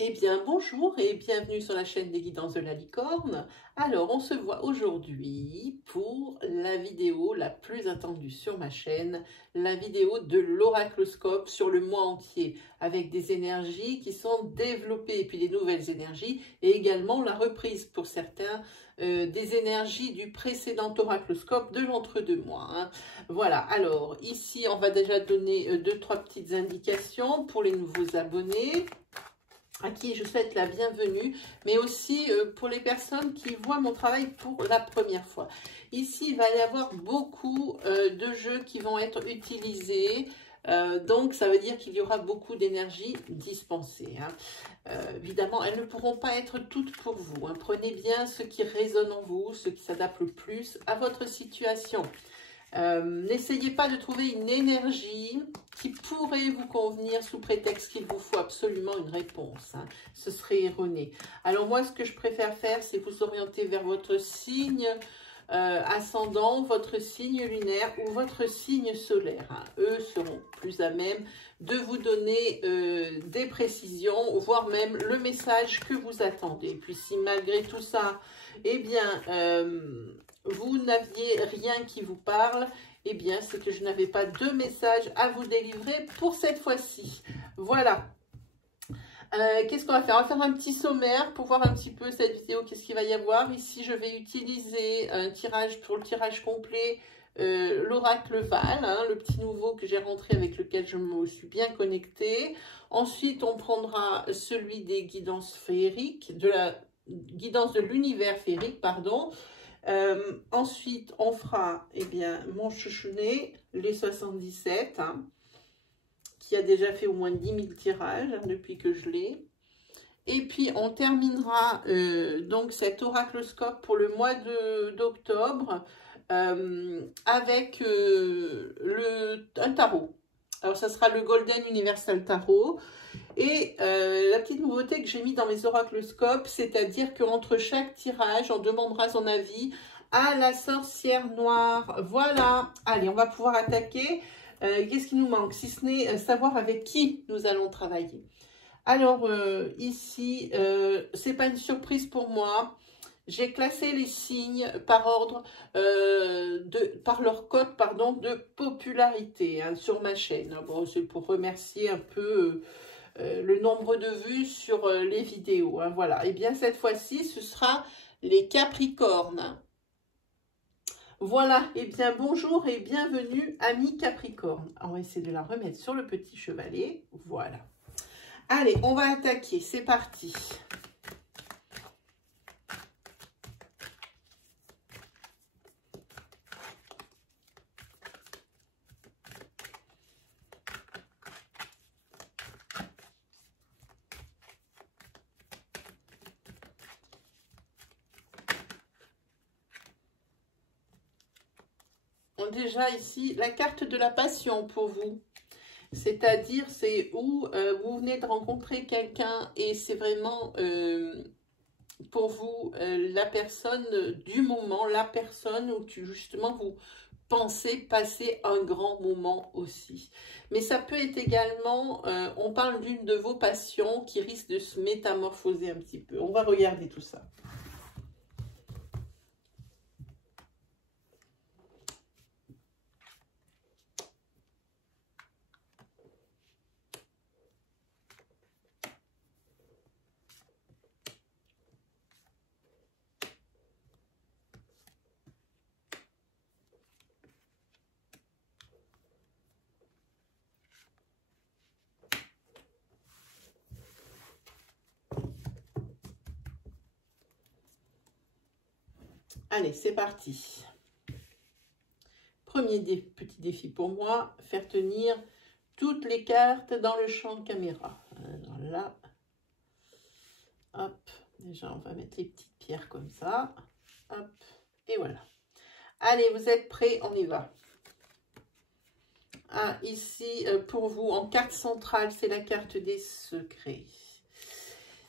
Eh bien, bonjour et bienvenue sur la chaîne des guidances de la licorne. Alors, on se voit aujourd'hui pour la vidéo la plus attendue sur ma chaîne, la vidéo de l'oracloscope sur le mois entier, avec des énergies qui sont développées et puis des nouvelles énergies, et également la reprise pour certains des énergies du précédent oracloscope de l'entre-deux-mois. Hein. Voilà, alors ici, on va déjà donner deux, trois petites indications pour les nouveaux abonnés, à qui je souhaite la bienvenue, mais aussi pour les personnes qui voient mon travail pour la première fois. Ici, il va y avoir beaucoup de jeux qui vont être utilisés, donc ça veut dire qu'il y aura beaucoup d'énergie dispensée. Hein. Évidemment, elles ne pourront pas être toutes pour vous. Hein. Prenez bien ce qui résonne en vous, ce qui s'adapte le plus à votre situation. N'essayez pas de trouver une énergie qui pourrait vous convenir sous prétexte qu'il vous faut absolument une réponse. Hein. Ce serait erroné. Alors moi, ce que je préfère faire, c'est vous orienter vers votre signe ascendant, votre signe lunaire ou votre signe solaire. Hein. Eux seront plus à même de vous donner des précisions, voire même le message que vous attendez. Puis si malgré tout ça, eh bien, vous n'aviez rien qui vous parle, eh bien, c'est que je n'avais pas de message à vous délivrer pour cette fois-ci. Voilà. Qu'est-ce qu'on va faire? On va faire un petit sommaire pour voir un petit peu cette vidéo, qu'est-ce qu'il va y avoir. Ici, je vais utiliser un tirage pour le tirage complet, l'oracle Val, hein, le petit nouveau que j'ai rentré avec lequel je me suis bien connectée. Ensuite, on prendra celui des guidances féeriques, de la guidance de l'univers féerique, pardon. Ensuite, on fera mon chouchounet, les 77, hein, qui a déjà fait au moins 10 000 tirages hein, depuis que je l'ai. Et puis, on terminera donc cet oracloscope pour le mois d'octobre avec un tarot. Alors, ça sera le Golden Universal Tarot. Et la petite nouveauté que j'ai mis dans mes oracloscopes, c'est-à-dire qu'entre chaque tirage, on demandera son avis à la sorcière noire. Voilà. Allez, on va pouvoir attaquer. Qu'est-ce qui nous manque? Si ce n'est savoir avec qui nous allons travailler. Alors, ici, c'est pas une surprise pour moi. J'ai classé les signes par ordre, par leur code, pardon, de popularité hein, sur ma chaîne. Bon, c'est pour remercier un peu le nombre de vues sur les vidéos. Hein, voilà. Et bien, cette fois-ci, ce sera les Capricornes. Voilà. Et bien, bonjour et bienvenue, amis Capricornes. On va essayer de la remettre sur le petit chevalet. Voilà. Allez, on va attaquer. C'est parti. Déjà ici, la carte de la passion pour vous. C'est-à-dire, c'est où vous venez de rencontrer quelqu'un et c'est vraiment pour vous la personne du moment, la personne où justement vous pensez passer un grand moment aussi. Mais ça peut être également, on parle d'une de vos passions qui risque de se métamorphoser un petit peu. On va regarder tout ça. Allez, c'est parti. Premier petit défi pour moi, faire tenir toutes les cartes dans le champ de caméra. Alors là, hop, déjà on va mettre les petites pierres comme ça. Hop, et voilà. Allez, vous êtes prêts? On y va. Ah, ici, pour vous, en carte centrale, c'est la carte des secrets.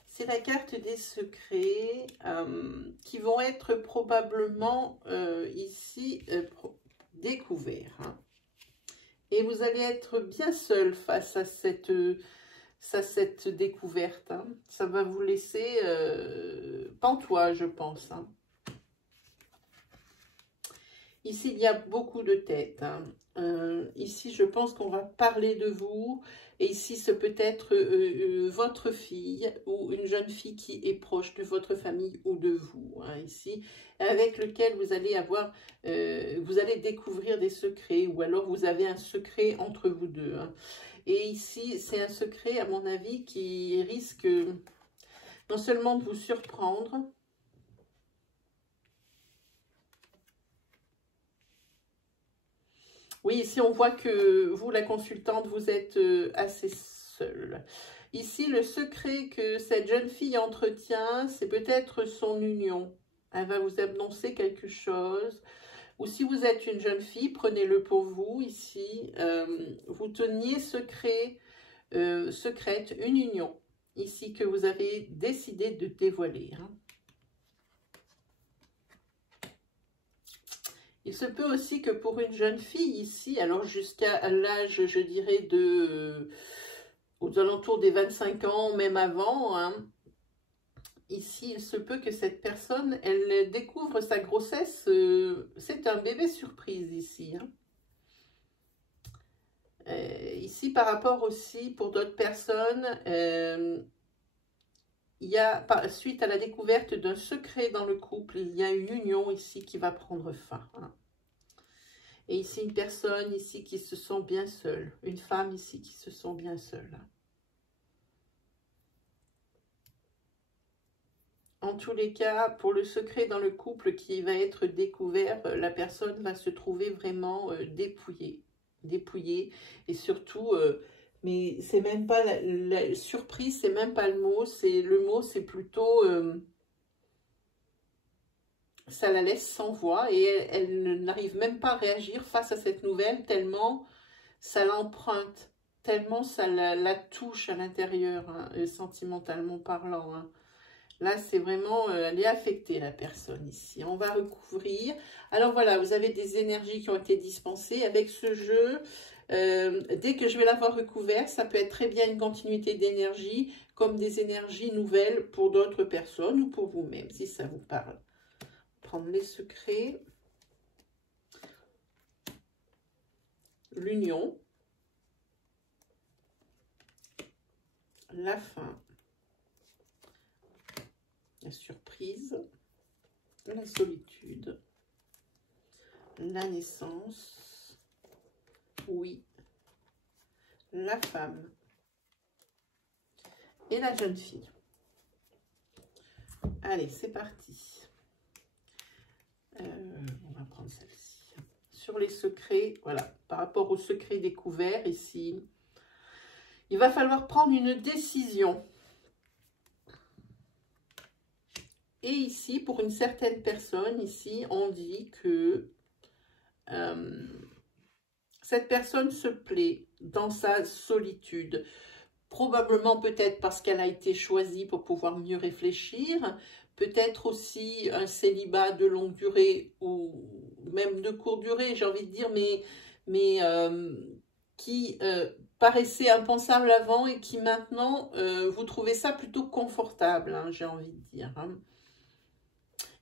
C'est la carte des secrets qui vont être probablement ici découverts. Hein. Et vous allez être bien seul face à cette ça, cette découverte. Hein. Ça va vous laisser pantois, je pense. Hein. Ici, il y a beaucoup de têtes. Hein. Ici, je pense qu'on va parler de vous. Et ici, c'est peut-être votre fille ou une jeune fille qui est proche de votre famille ou de vous. Hein, ici, avec lequel vous allez avoir, vous allez découvrir des secrets. Ou alors, vous avez un secret entre vous deux. Hein. Et ici, c'est un secret, à mon avis, qui risque non seulement de vous surprendre, oui, ici, on voit que vous, la consultante, vous êtes assez seule. Ici, le secret que cette jeune fille entretient, c'est peut-être son union. Elle va vous annoncer quelque chose. Ou si vous êtes une jeune fille, prenez-le pour vous, ici. Vous teniez secrète une union, ici, que vous avez décidé de dévoiler. Hein. Il se peut aussi que pour une jeune fille ici, alors jusqu'à l'âge, je dirais, aux alentours des 25 ans, même avant, hein, ici, il se peut que cette personne, elle découvre sa grossesse. C'est un bébé surprise ici. Hein. Ici, par rapport aussi, pour d'autres personnes, il y a, suite à la découverte d'un secret dans le couple, il y a une union ici qui va prendre fin. Hein. Et ici, une personne ici qui se sent bien seule. Une femme ici qui se sent bien seule. En tous les cas, pour le secret dans le couple qui va être découvert, la personne va se trouver vraiment dépouillée. Dépouillée. Et surtout, mais c'est même pas la surprise, c'est même pas le mot. Le mot, c'est plutôt... ça la laisse sans voix et elle n'arrive même pas à réagir face à cette nouvelle tellement ça l'emprunte, tellement ça la touche à l'intérieur, hein, sentimentalement parlant. Hein. Là, c'est vraiment, elle est affectée, la personne ici. On va recouvrir. Alors voilà, vous avez des énergies qui ont été dispensées. Avec ce jeu, dès que je vais l'avoir recouvert, ça peut être très bien une continuité d'énergie, comme des énergies nouvelles pour d'autres personnes ou pour vous-même, si ça vous parle. Prendre les secrets, l'union, la fin, la surprise, la solitude, la naissance, oui, la femme et la jeune fille. Allez, c'est parti. On va prendre celle-ci. Sur les secrets, voilà, par rapport aux secrets découverts ici, il va falloir prendre une décision. Et ici, pour une certaine personne, ici, on dit que cette personne se plaît dans sa solitude. Probablement peut-être parce qu'elle a été choisie pour pouvoir mieux réfléchir. Peut-être aussi un célibat de longue durée ou même de courte durée, j'ai envie de dire, mais qui paraissait impensable avant et qui maintenant, vous trouvez ça plutôt confortable, hein, j'ai envie de dire. Hein.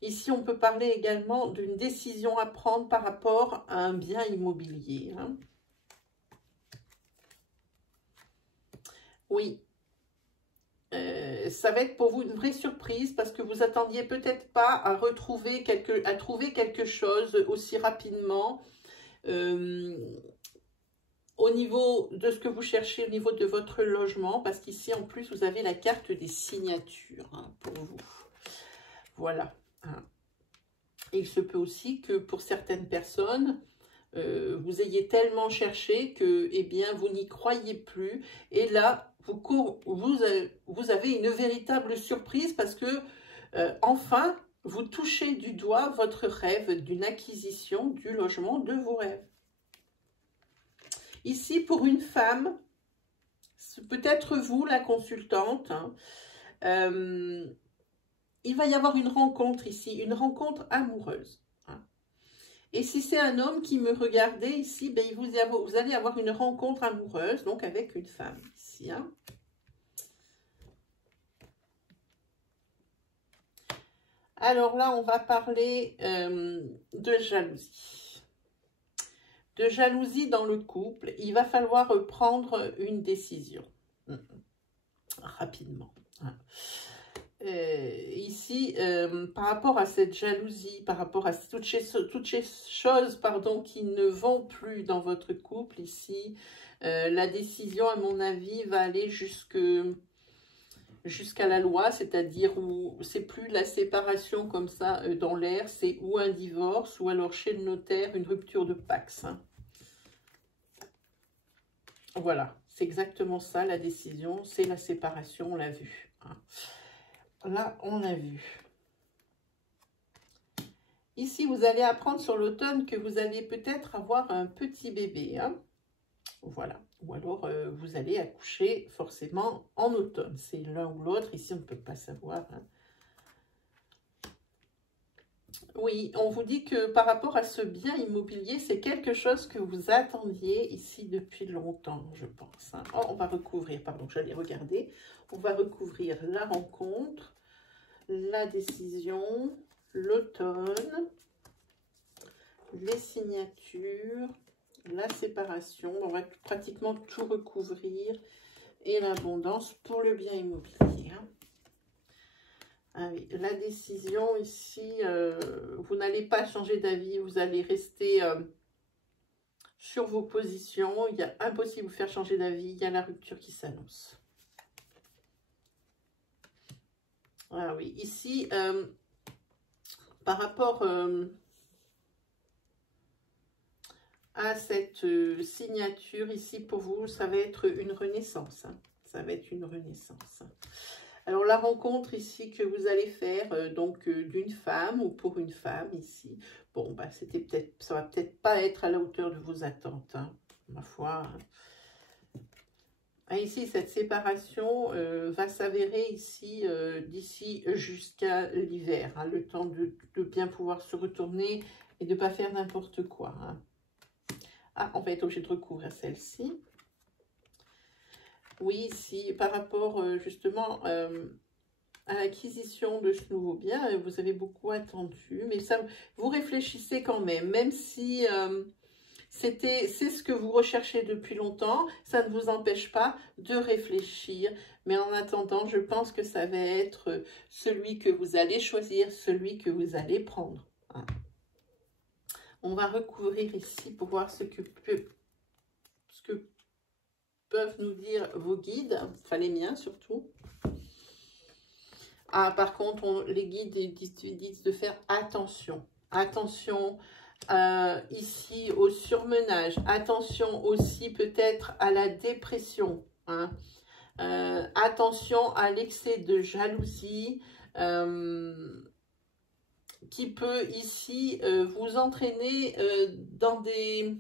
Ici, on peut parler également d'une décision à prendre par rapport à un bien immobilier. Hein. Oui. Ça va être pour vous une vraie surprise parce que vous attendiez peut-être pas à trouver quelque chose aussi rapidement au niveau de ce que vous cherchez, au niveau de votre logement, parce qu'ici en plus vous avez la carte des signatures, hein, pour vous. Voilà. Hein. Il se peut aussi que pour certaines personnes, vous ayez tellement cherché que, eh bien, vous n'y croyez plus. Et là, vous avez une véritable surprise parce que, enfin, vous touchez du doigt votre rêve d'une acquisition du logement de vos rêves. Ici, pour une femme, peut-être vous, la consultante, hein, il va y avoir une rencontre ici, une rencontre amoureuse. Hein. Et si c'est un homme qui me regardait ici, ben vous allez avoir une rencontre amoureuse, donc avec une femme ici. Hein. Alors là, on va parler de jalousie. De jalousie dans le couple. Il va falloir prendre une décision rapidement. Ici, par rapport à cette jalousie, par rapport à toutes ces choses pardon, qui ne vont plus dans votre couple, ici, la décision, à mon avis, va aller jusqu'à la loi, c'est-à-dire où c'est plus la séparation comme ça dans l'air, c'est ou un divorce, ou alors chez le notaire, une rupture de Pacs. Hein. Voilà, c'est exactement ça, la décision, c'est la séparation, on l'a vu. Hein. Là, on a vu. Ici, vous allez apprendre sur l'automne que vous allez peut-être avoir un petit bébé. Hein. Voilà. Ou alors, vous allez accoucher forcément en automne. C'est l'un ou l'autre. Ici, on ne peut pas savoir. Hein. Oui, on vous dit que par rapport à ce bien immobilier, c'est quelque chose que vous attendiez ici depuis longtemps, je pense. Hein. Oh, on va recouvrir, pardon, j'allais regarder. On va recouvrir la rencontre, la décision, l'automne, les signatures, la séparation. On va pratiquement tout recouvrir et l'abondance pour le bien immobilier. Hein. Ah oui, la décision ici, vous n'allez pas changer d'avis, vous allez rester sur vos positions. Il est impossible de vous faire changer d'avis, il y a la rupture qui s'annonce. Ah oui, ici, par rapport à cette signature, ici pour vous, ça va être une renaissance. Hein. Ça va être une renaissance. Alors, la rencontre ici que vous allez faire, donc d'une femme ou pour une femme ici, bon, bah, ça va peut-être pas être à la hauteur de vos attentes, hein, ma foi. Ah, ici, cette séparation va s'avérer ici, d'ici jusqu'à l'hiver, hein, le temps de bien pouvoir se retourner et de ne pas faire n'importe quoi. Hein. Ah, on va être obligé de recouvrir celle-ci. Oui, ici, par rapport justement à l'acquisition de ce nouveau bien, vous avez beaucoup attendu, mais ça, vous réfléchissez quand même si c'est ce que vous recherchez depuis longtemps, ça ne vous empêche pas de réfléchir, mais en attendant, je pense que ça va être celui que vous allez choisir, celui que vous allez prendre. Hein. On va recouvrir ici pour voir ce que peuvent nous dire vos guides, enfin les miens surtout. Ah, par contre, les guides disent de faire attention. Attention ici au surmenage. Attention aussi peut-être à la dépression. Hein. Attention à l'excès de jalousie qui peut ici vous entraîner dans des...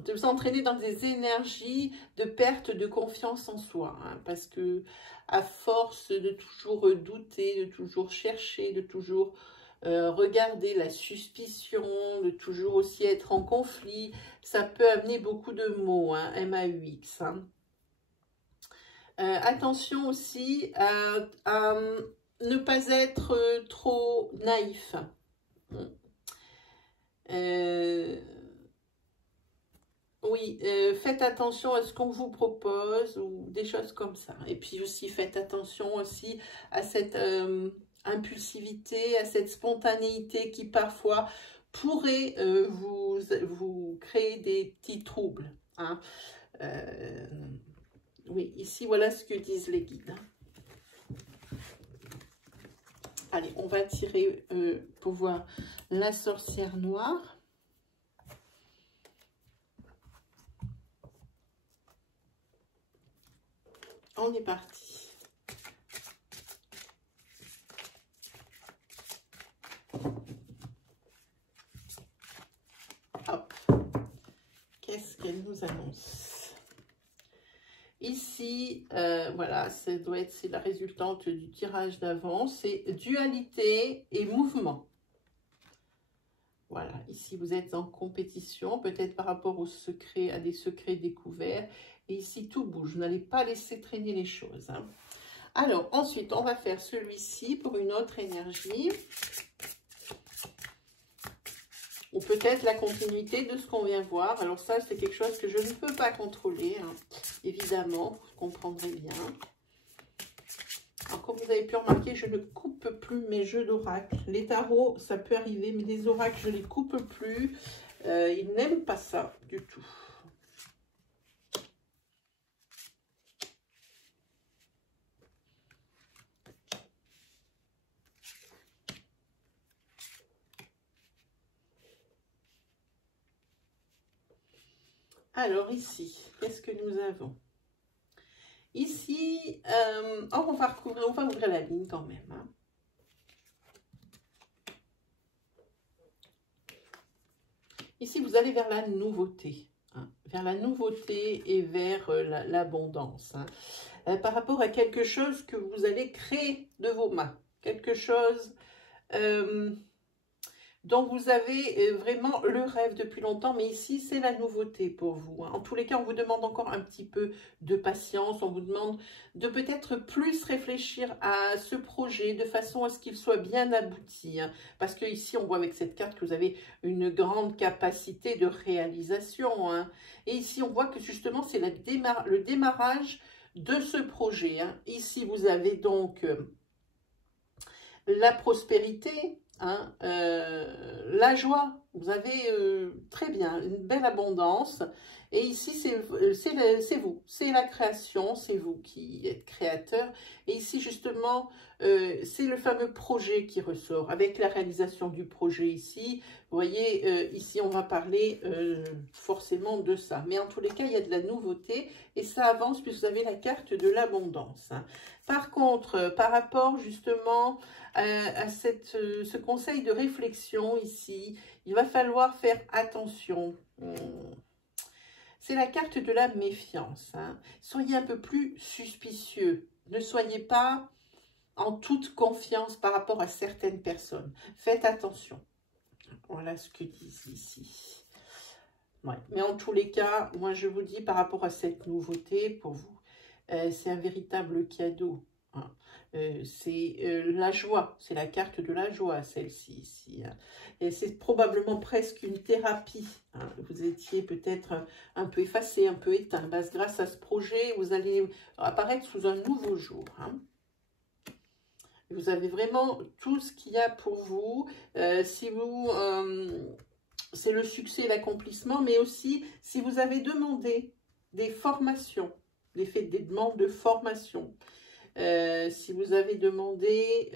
de vous entraîner dans des énergies de perte de confiance en soi. Hein, parce que à force de toujours douter, de toujours chercher, de toujours regarder la suspicion, de toujours aussi être en conflit, ça peut amener beaucoup de maux, hein, M-A-U-X. Hein. Attention aussi à ne pas être trop naïf. Oui, faites attention à ce qu'on vous propose ou des choses comme ça. Et puis aussi, faites attention aussi à cette impulsivité, à cette spontanéité qui parfois pourrait vous créer des petits troubles. Hein. Oui, ici, voilà ce que disent les guides. Allez, on va tirer pour voir la sorcière noire. On est parti. Hop. Qu'est-ce qu'elle nous annonce? Ici, voilà, ça doit être, c'est la résultante du tirage d'avant. C'est dualité et mouvement. Voilà, ici vous êtes en compétition, peut-être par rapport aux secrets, à des secrets découverts. Et ici tout bouge, vous n'allez pas laisser traîner les choses. Hein. Alors ensuite, on va faire celui-ci pour une autre énergie. Ou peut-être la continuité de ce qu'on vient voir. Alors ça, c'est quelque chose que je ne peux pas contrôler, hein. Évidemment, vous comprendrez bien. Alors, comme vous avez pu remarquer, je ne coupe plus mes jeux d'oracle. Les tarots, ça peut arriver, mais les oracles, je ne les coupe plus. Ils n'aiment pas ça du tout. Alors ici, qu'est-ce que nous avons? Ici, on va ouvrir la ligne quand même. Hein. Ici, vous allez vers la nouveauté. Hein, vers la nouveauté et vers l'abondance. Hein, par rapport à quelque chose que vous allez créer de vos mains. Quelque chose dont vous avez vraiment le rêve depuis longtemps, mais ici, c'est la nouveauté pour vous. Hein. En tous les cas, on vous demande encore un petit peu de patience, on vous demande de peut-être plus réfléchir à ce projet de façon à ce qu'il soit bien abouti. Hein. Parce que ici, on voit avec cette carte que vous avez une grande capacité de réalisation. Hein. Et ici, on voit que justement, c'est le démarrage de ce projet. Hein. Ici, vous avez donc la prospérité, hein, la joie, vous avez très bien, une belle abondance. Et ici, c'est vous, c'est la création, c'est vous qui êtes créateur. Et ici, justement, c'est le fameux projet qui ressort. Avec la réalisation du projet ici, vous voyez, ici, on va parler forcément de ça. Mais en tous les cas, il y a de la nouveauté et ça avance puisque vous avez la carte de l'abondance. Hein. Par contre, par rapport justement à ce conseil de réflexion ici, il va falloir faire attention. C'est la carte de la méfiance. Hein. Soyez un peu plus suspicieux. Ne soyez pas en toute confiance par rapport à certaines personnes. Faites attention. Voilà ce que disent ici. Ouais. Mais en tous les cas, moi je vous dis par rapport à cette nouveauté, pour vous, c'est un véritable cadeau. Hein. C'est la joie, c'est la carte de la joie, celle-ci ici. Hein. Et c'est probablement presque une thérapie. Hein. Vous étiez peut-être un peu effacé, un peu éteint. Grâce à ce projet, vous allez apparaître sous un nouveau jour. Hein. Vous avez vraiment tout ce qu'il y a pour vous. Si vous... c'est le succès et l'accomplissement, mais aussi si vous avez demandé des formations, des demandes de formation, si vous avez demandé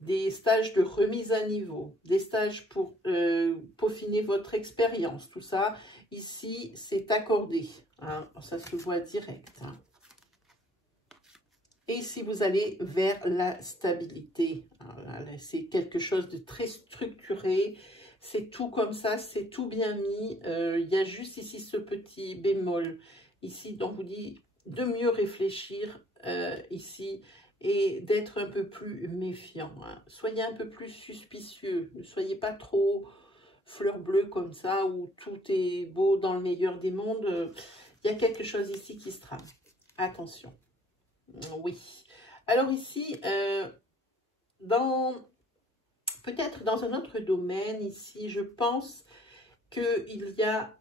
des stages de remise à niveau, des stages pour peaufiner votre expérience, tout ça, ici, c'est accordé. Hein, ça se voit direct. Hein. Et si vous allez vers la stabilité, c'est quelque chose de très structuré, c'est tout comme ça, c'est tout bien mis. Il y a juste ici ce petit bémol, ici, dont vous dit de mieux réfléchir ici et d'être un peu plus méfiant. Hein. Soyez un peu plus suspicieux, ne soyez pas trop fleur bleue comme ça, où tout est beau dans le meilleur des mondes. Il y a quelque chose ici qui se trame. Attention. Oui. Alors ici, peut-être dans un autre domaine, ici, je pense qu'il y a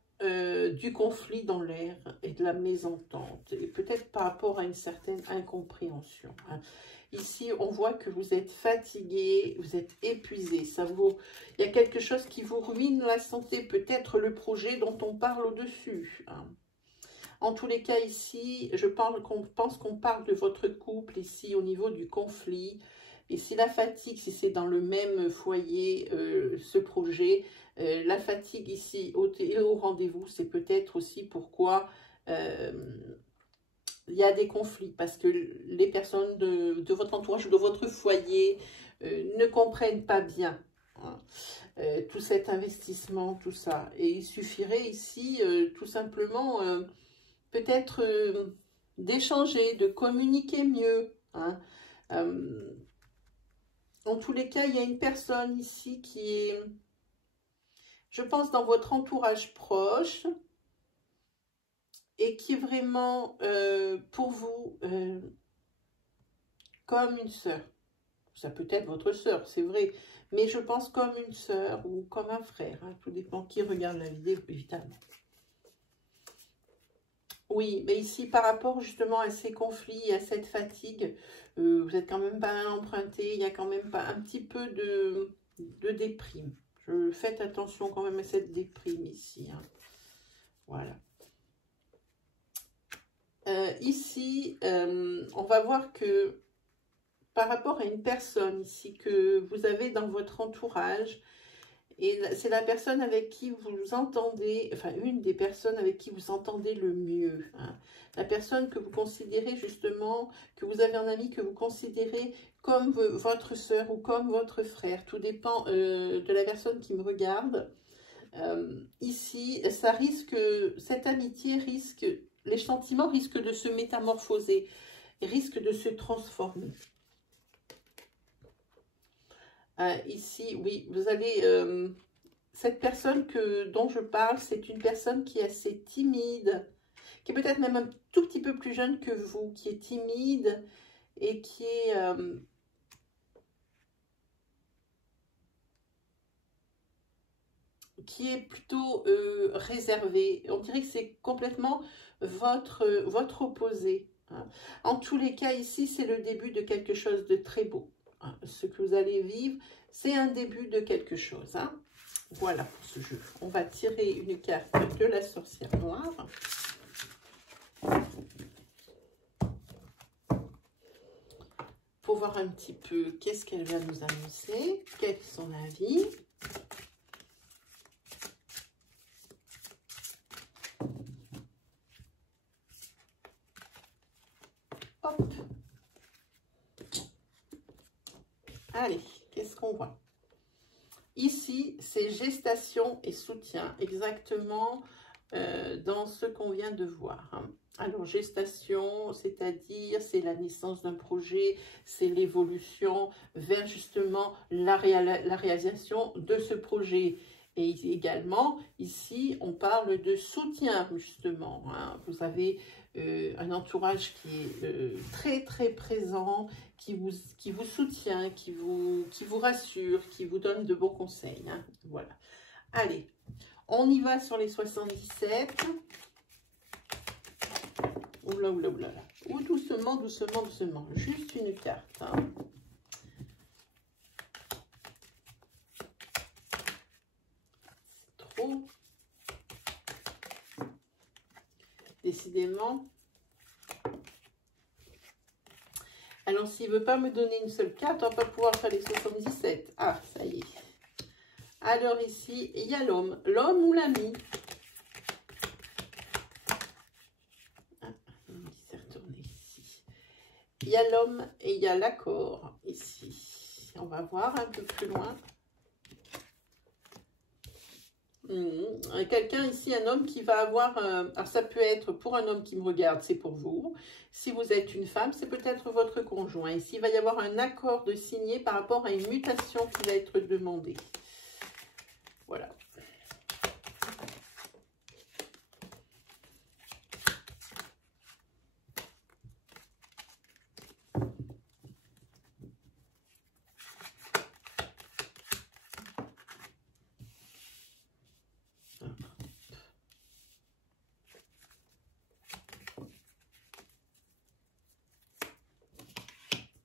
du conflit dans l'air et de la mésentente, et peut-être par rapport à une certaine incompréhension. Hein. Ici, on voit que vous êtes fatigué, vous êtes épuisé. Il y a quelque chose qui vous ruine la santé, peut-être le projet dont on parle au-dessus. Hein. En tous les cas, ici, je pense qu'on parle de votre couple, ici, au niveau du conflit. Et si la fatigue, si c'est dans le même foyer, ce projet, la fatigue ici au rendez-vous, c'est peut-être aussi pourquoi il y a des conflits. Parce que les personnes de votre entourage ou de votre foyer ne comprennent pas bien hein, tout cet investissement, tout ça. Et il suffirait ici, tout simplement... peut-être d'échanger, de communiquer mieux. Hein. En tous les cas, il y a une personne ici qui est je pense, dans votre entourage proche et qui est vraiment pour vous comme une sœur. Ça peut être votre sœur, c'est vrai, mais je pense comme une sœur ou comme un frère. Hein, tout dépend qui regarde la vidéo, évidemment. Oui, mais ici, par rapport justement à ces conflits et à cette fatigue, vous êtes quand même pas mal emprunté, il y a quand même pas un petit peu de déprime. Faites attention quand même à cette déprime ici. Hein. Voilà. Ici, on va voir que par rapport à une personne ici que vous avez dans votre entourage, et c'est la personne avec qui vous entendez, enfin une des personnes avec qui vous entendez le mieux. Hein. La personne que vous considérez justement, que vous avez un ami que vous considérez comme votre sœur ou comme votre frère. Tout dépend de la personne qui me regarde. Ici, ça risque, cette amitié risque, les sentiments risquent de se métamorphoser, risquent de se transformer. Ici, oui, vous allez... cette personne dont je parle, c'est une personne qui est assez timide, qui est peut-être même un tout petit peu plus jeune que vous, qui est timide et qui est plutôt réservée. On dirait que c'est complètement votre opposé. Hein. En tous les cas, ici, c'est le début de quelque chose de très beau. Hein. Ce que vous allez vivre, c'est un début de quelque chose. Hein. Voilà pour ce jeu. On va tirer une carte de la sorcière noire. Pour voir un petit peu qu'est-ce qu'elle va nous annoncer, quel est son avis. Hop. Allez, qu'est-ce qu'on voit? Ici, c'est gestation et soutien, exactement dans ce qu'on vient de voir. Hein. Alors, gestation, c'est-à-dire, c'est la naissance d'un projet, c'est l'évolution vers justement la réalisation de ce projet. Et également, ici, on parle de soutien, justement. Hein. Vous avez un entourage qui est très, très présent, qui vous soutient, qui vous rassure, qui vous donne de bons conseils. Hein. Voilà. Allez, on y va sur les 77. Oula, oula, oula. Ou doucement, doucement, doucement. Juste une carte. Hein. C'est trop. Décidément. Alors, s'il ne veut pas me donner une seule carte, on va pas pouvoir faire les 77. Ah, ça y est. Alors ici, il y a l'homme. L'homme ou l'ami. Ah, il s'est retourné ici. Il y a l'homme et il y a l'accord ici. On va voir un peu plus loin. Quelqu'un ici, un homme qui va avoir, alors ça peut être pour un homme qui me regarde, c'est pour vous. Si vous êtes une femme, c'est peut-être votre conjoint. Ici, il va y avoir un accord de signer par rapport à une mutation qui va être demandée. Voilà.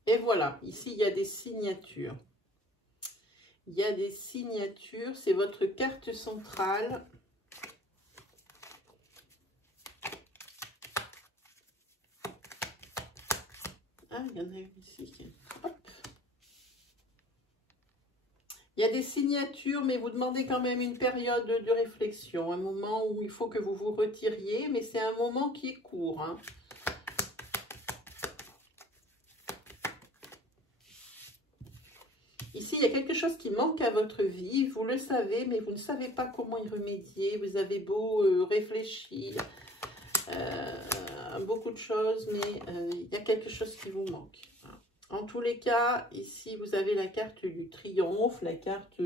Et voilà, ici, il y a des signatures. Il y a des signatures, c'est votre carte centrale. Ah, il y en a une ici. Hop. Il y a des signatures, mais vous demandez quand même une période de réflexion, un moment où il faut que vous vous retiriez, mais c'est un moment qui est court. Hein. Ici, il y a quelque chose qui manque à votre vie, vous le savez, mais vous ne savez pas comment y remédier. Vous avez beau réfléchir, beaucoup de choses, mais il y a quelque chose qui vous manque. En tous les cas, ici, vous avez la carte du triomphe, la carte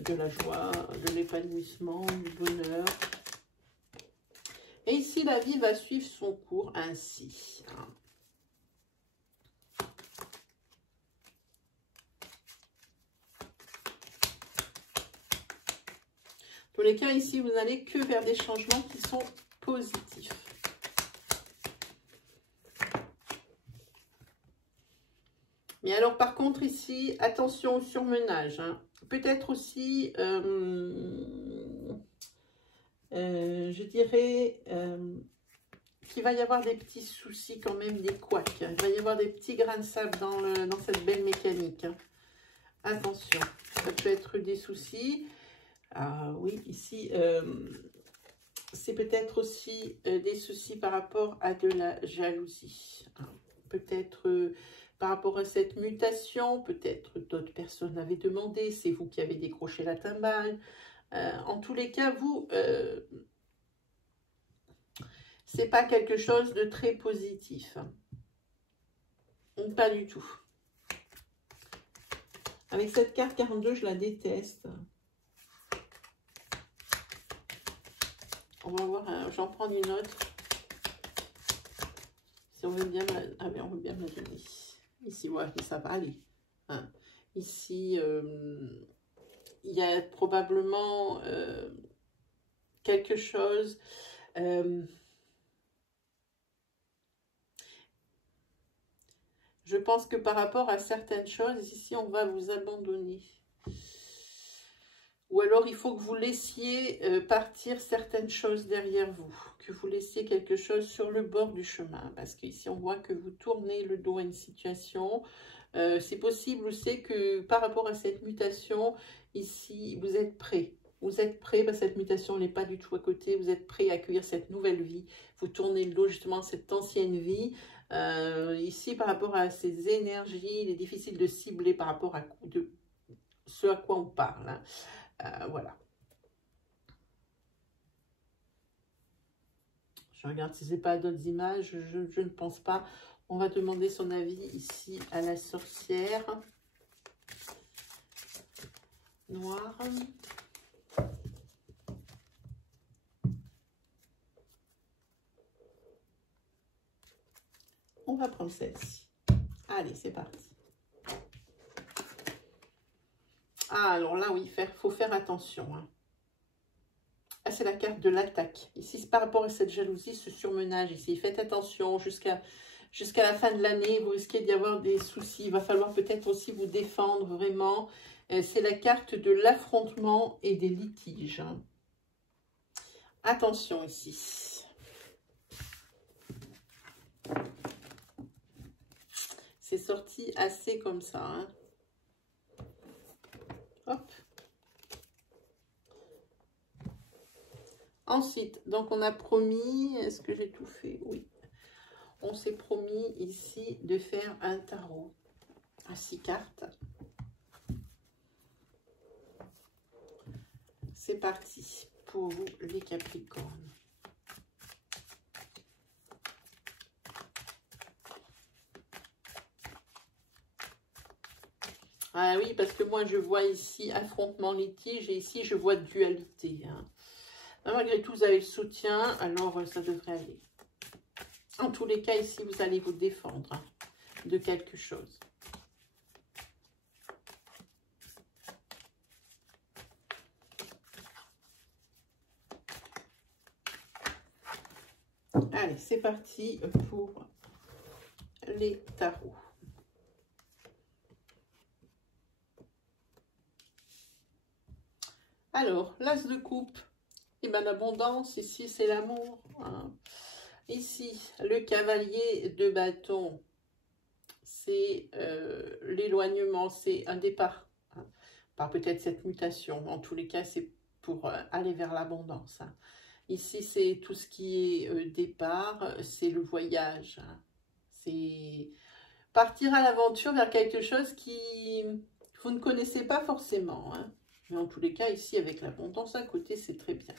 de la joie, de l'épanouissement, du bonheur. Et ici, la vie va suivre son cours ainsi. Dans tous les cas, ici, vous n'allez que vers des changements qui sont positifs. Mais alors, par contre, ici, attention au surmenage. Hein. Peut-être aussi, je dirais, qu'il va y avoir des petits soucis quand même, des couacs. Il va y avoir des petits grains de sable dans cette belle mécanique. Hein. Attention, ça peut être des soucis. Ah oui, ici, c'est peut-être aussi des soucis par rapport à de la jalousie. Hein. Peut-être par rapport à cette mutation, peut-être d'autres personnes avaient demandé, c'est vous qui avez décroché la timbale. En tous les cas, vous, c'est pas quelque chose de très positif. Pas du tout. Avec cette carte 42, je la déteste. On va voir, j'en prends une autre. Si on veut bien me la... Ah bien, on veut bien me la donner. Ici, voilà, ça va aller. Hein. Ici, il y a probablement quelque chose... je pense que par rapport à certaines choses, ici, on va vous abandonner. Ou alors, il faut que vous laissiez partir certaines choses derrière vous. Que vous laissiez quelque chose sur le bord du chemin. Parce qu'ici, on voit que vous tournez le dos à une situation. C'est possible, c'est que par rapport à cette mutation, ici, vous êtes prêt. Vous êtes prêt, parce que cette mutation n'est pas du tout à côté. Vous êtes prêt à accueillir cette nouvelle vie. Vous tournez le dos justement à cette ancienne vie. Ici, par rapport à ces énergies, il est difficile de cibler par rapport à ce à quoi on parle. Hein. Voilà. Je regarde si ce n'est pas d'autres images. Je ne pense pas. On va demander son avis ici à la sorcière noire. On va prendre celle-ci. Allez, c'est parti. Ah, alors là, oui, faut faire attention. Hein. Ah, c'est la carte de l'attaque. Ici, c'est par rapport à cette jalousie, ce surmenage ici. Faites attention jusqu'à la fin de l'année. Vous risquez d'y avoir des soucis. Il va falloir peut-être aussi vous défendre vraiment. C'est la carte de l'affrontement et des litiges. Hein. Attention ici. C'est sorti assez comme ça. Hein. Hop. Ensuite, donc on a promis, est-ce que j'ai tout fait? Oui. On s'est promis ici de faire un tarot à 6 cartes. C'est parti pour vous les Capricornes. Ah oui, parce que moi je vois ici affrontement, litige et ici je vois dualité. Hein. Malgré tout, vous avez le soutien, alors ça devrait aller. En tous les cas, ici, vous allez vous défendre hein, de quelque chose. Allez, c'est parti pour les tarots. Alors, l'as de coupe, et bien l'abondance, ici c'est l'amour. Hein. Ici, le cavalier de bâton, c'est l'éloignement, c'est un départ. Hein, par peut-être cette mutation. En tous les cas, c'est pour aller vers l'abondance. Hein. Ici, c'est tout ce qui est départ, c'est le voyage. Hein. C'est partir à l'aventure vers quelque chose qui vous ne connaissez pas forcément. Hein. Mais en tous les cas, ici, avec l'abondance à côté, c'est très bien.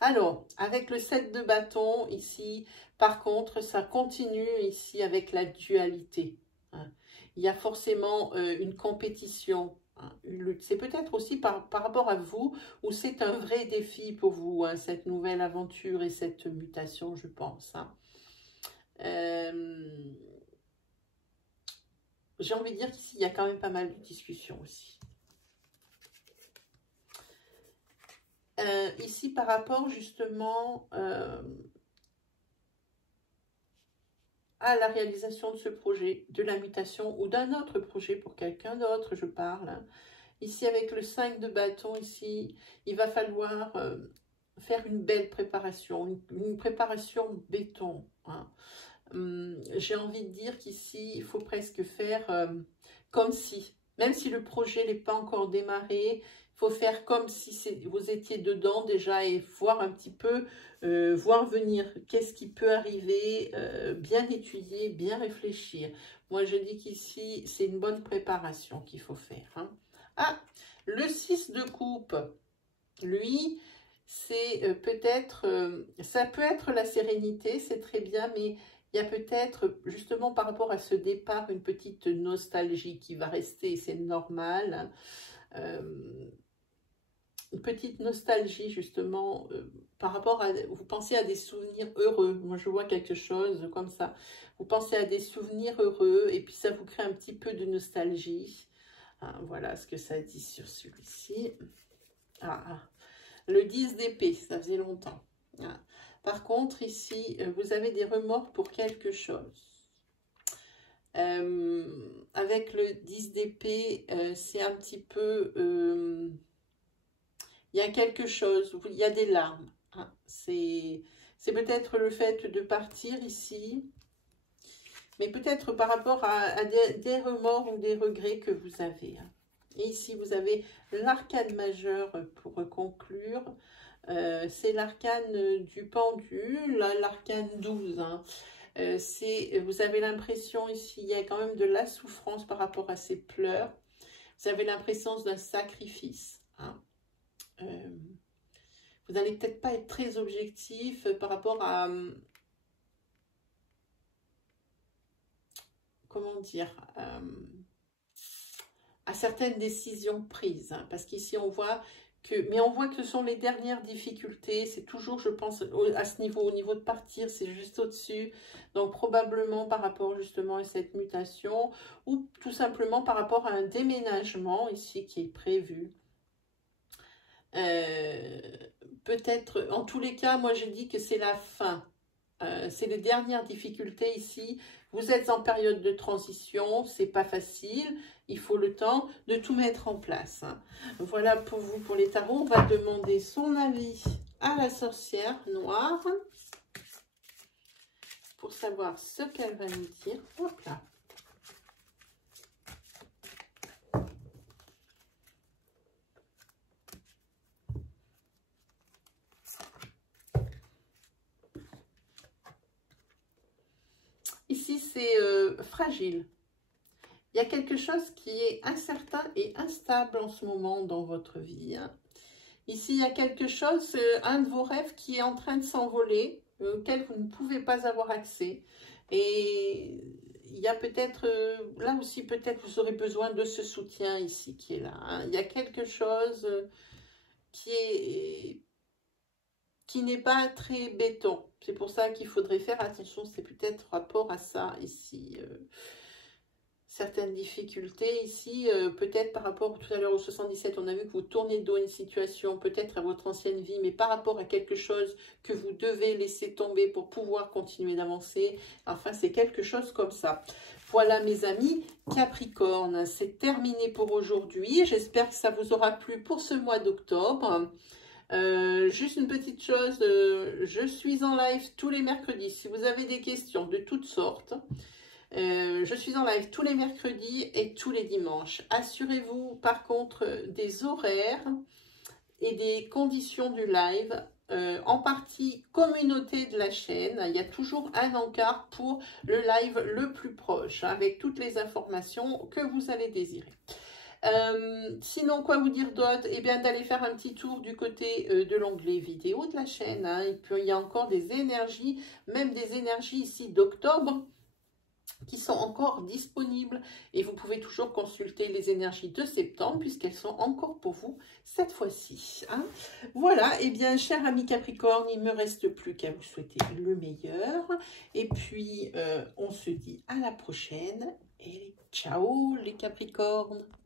Alors, avec le 7 de bâton, ici, par contre, ça continue ici avec la dualité. Hein. Il y a forcément une compétition hein, une lutte. C'est peut-être aussi par rapport à vous, où c'est un vrai défi pour vous, hein, cette nouvelle aventure et cette mutation, je pense. Hein. J'ai envie de dire qu'ici, il y a quand même pas mal de discussions aussi. Ici, par rapport justement à la réalisation de ce projet, de la mutation ou d'un autre projet pour quelqu'un d'autre, je parle. Hein. Ici, avec le 5 de bâton, ici, il va falloir faire une belle préparation, une préparation béton. Hein. J'ai envie de dire qu'ici, il faut presque faire comme si, même si le projet n'est pas encore démarré, il faut faire comme si vous étiez dedans déjà et voir un petit peu, voir venir qu'est-ce qui peut arriver, bien étudier, bien réfléchir. Moi, je dis qu'ici, c'est une bonne préparation qu'il faut faire. Hein. Ah, le 6 de coupe, lui, c'est peut-être, ça peut être la sérénité, c'est très bien, mais il y a peut-être, justement par rapport à ce départ, une petite nostalgie qui va rester, c'est normal. Hein. Une petite nostalgie, justement, par rapport à... Vous pensez à des souvenirs heureux. Moi, je vois quelque chose comme ça. Vous pensez à des souvenirs heureux et puis ça vous crée un petit peu de nostalgie. Hein, voilà ce que ça dit sur celui-ci. Le 10 d'épée, ça faisait longtemps. Hein. Par contre, ici, vous avez des remords pour quelque chose. Avec le 10 d'épée, c'est un petit peu... il y a quelque chose, il y a des larmes. Hein. C'est peut-être le fait de partir ici, mais peut-être par rapport à des remords ou des regrets que vous avez. Hein. Et ici, vous avez l'arcane majeur pour conclure. C'est l'arcane du pendule, l'arcane 12. Hein. Vous avez l'impression ici, il y a quand même de la souffrance par rapport à ces pleurs. Vous avez l'impression d'un sacrifice. Hein. Vous n'allez peut-être pas être très objectif par rapport à... comment dire, à certaines décisions prises. Hein, parce qu'ici, on voit que... Mais on voit que ce sont les dernières difficultés. C'est toujours, je pense, à ce niveau, au niveau de partir, c'est juste au-dessus. Donc, probablement par rapport justement à cette mutation ou tout simplement par rapport à un déménagement ici qui est prévu. Peut-être, en tous les cas, moi, je dis que c'est la fin. C'est les dernières difficultés ici. Vous êtes en période de transition, c'est pas facile. Il faut le temps de tout mettre en place. Hein. Voilà pour vous, pour les tarots. On va demander son avis à la sorcière noire pour savoir ce qu'elle va nous dire. Hop là. Ici, c'est fragile. Il y a quelque chose qui est incertain et instable en ce moment dans votre vie. Hein. Ici, il y a quelque chose, un de vos rêves qui est en train de s'envoler, auquel vous ne pouvez pas avoir accès. Et il y a peut-être, là aussi, peut-être vous aurez besoin de ce soutien ici qui est là. Hein. Il y a quelque chose qui n'est pas très béton. C'est pour ça qu'il faudrait faire attention, c'est peut-être rapport à ça ici. Certaines difficultés ici, peut-être par rapport tout à l'heure au 77, on a vu que vous tournez le dos à une situation, peut-être à votre ancienne vie, mais par rapport à quelque chose que vous devez laisser tomber pour pouvoir continuer d'avancer. Enfin, c'est quelque chose comme ça. Voilà mes amis, Capricorne, c'est terminé pour aujourd'hui. J'espère que ça vous aura plu pour ce mois d'octobre. Juste une petite chose, je suis en live tous les mercredis. Si vous avez des questions de toutes sortes, je suis en live tous les mercredis et tous les dimanches. Assurez-vous par contre des horaires et des conditions du live. En partie communauté de la chaîne, il y a toujours un encart pour le live le plus proche, hein, avec toutes les informations que vous allez désirer. Sinon, quoi vous dire d'autre? Eh bien, d'aller faire un petit tour du côté de l'onglet vidéo de la chaîne. Hein. Et puis, il y a encore des énergies, même des énergies ici d'octobre, qui sont encore disponibles et vous pouvez toujours consulter les énergies de septembre puisqu'elles sont encore pour vous cette fois-ci. Hein. Voilà, et eh bien cher ami Capricorne, il ne me reste plus qu'à vous souhaiter le meilleur et puis on se dit à la prochaine et ciao les Capricornes.